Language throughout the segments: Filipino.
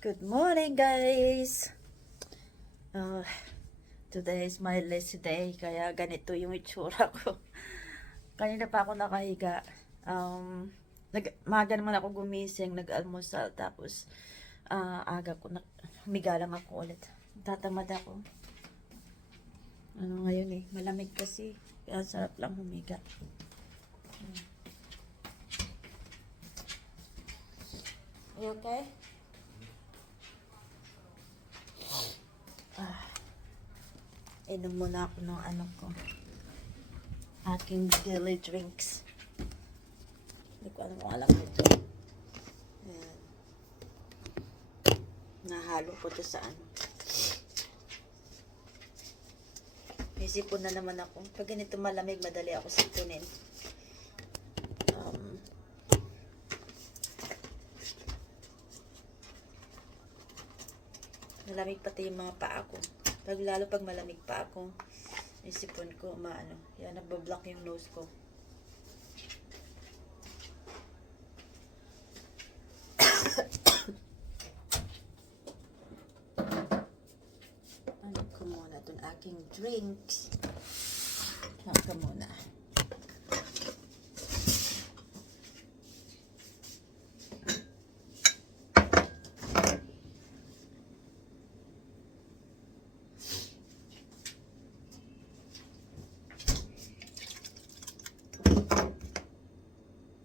Good morning, guys! Uh, Today is my last day, kaya ganito yung itsura ko. Kanina pa ako nakahiga. Maaga naman ako gumising, nag-almusal, tapos aga ko, humiga lang ako ulit. Tatamad ako. Ngayon malamig kasi, kaya sarap lang humiga. You okay? Inom muna ako ng aking daily drinks. Hindi ko alam kung alam mo ito. Ayan. Nahalo ko ito sa May sipon na naman ako. Pag ganito malamig, madali ako sipunin. Malamig pati yung mga paa ko. Lalo pag malamig pa ako, isipon ko, yan, nagbablock yung nose ko. Ano ko muna itong aking drinks. Ano ko muna.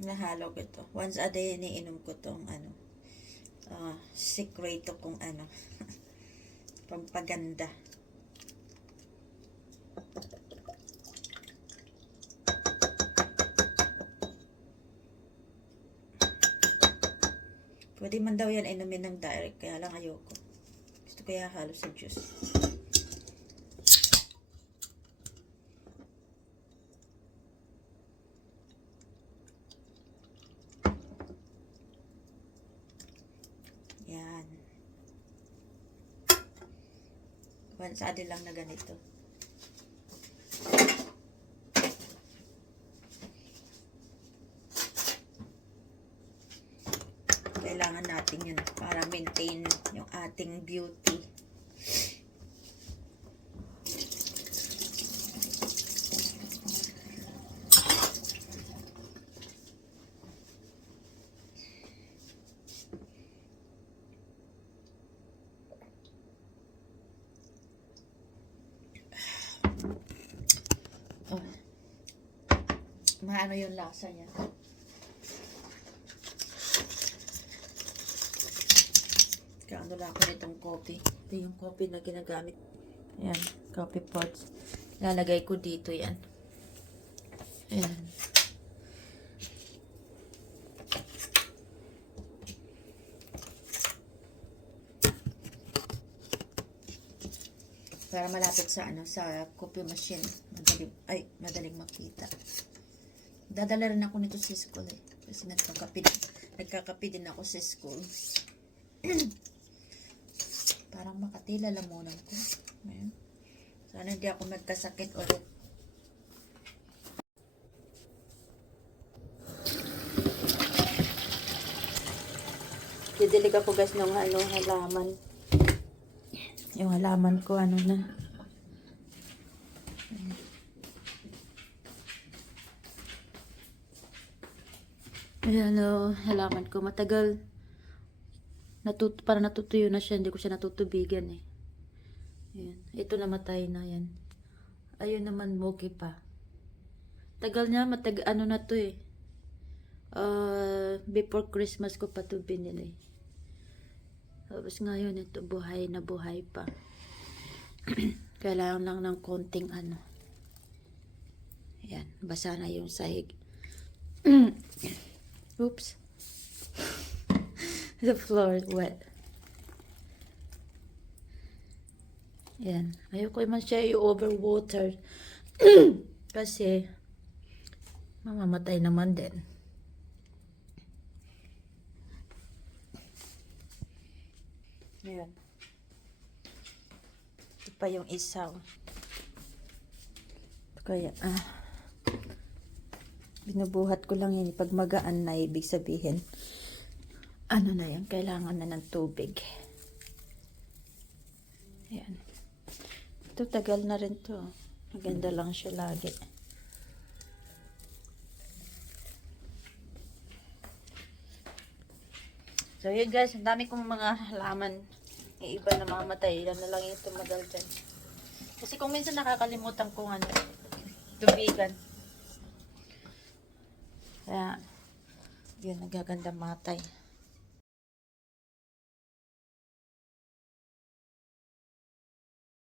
Nahalo ko ito. Once a day, iniinom ko itong secreto kung pampaganda. Pwede man daw yan inumin ng direct, kaya lang ayoko. Gusto ko yung halo sa juice. Yan. Bansado lang na ganito. Kailangan natin yun para maintain yung ating beauty. Maano yung lasa niya. Kaano lang ako nitong coffee. Ito yung coffee na ginagamit. Ayan, coffee pods. Lalagay ko dito yan. Ayan. Para malapit sa sa coffee machine. Madaling makita. Dadala rin ako nito sa school kasi nagkakape din ako sa school. Parang makatila lamunan ko. Ayan. Sana hindi ako nagkasakit ulit. Didilig ako guys ng halaman. Yung halaman ko na. Ayan halaman ko. Matagal. Para natutuyo na siya. Hindi ko siya natutubigan Ayan. Ito namatay na yan. Ayun naman okay pa. Tagal niya. Na to before Christmas ko pa ito binili. Tapos ngayon ito buhay na buhay pa. Kailangan lang ng konting Ayan. Basa na yung sahig. Oops. The floor is wet. Yan. Ayoko naman siya i-overwater. Kasi, mamamatay naman din. Yan. Ito pa yung isaw. Kaya, binubuhat ko lang yan. Pag magaan na, ibig sabihin, na yan, kailangan na ng tubig. Ayan. Ito, tagal na rin to. Maganda lang siya lagi. So, yun guys. Ang dami kong mga halaman. Yung iba na mamatay. Yan na lang yung tumagal dyan. Kasi kung minsan nakakalimutan kong ano, tubigan. Kaya, yun, nagaganda matay.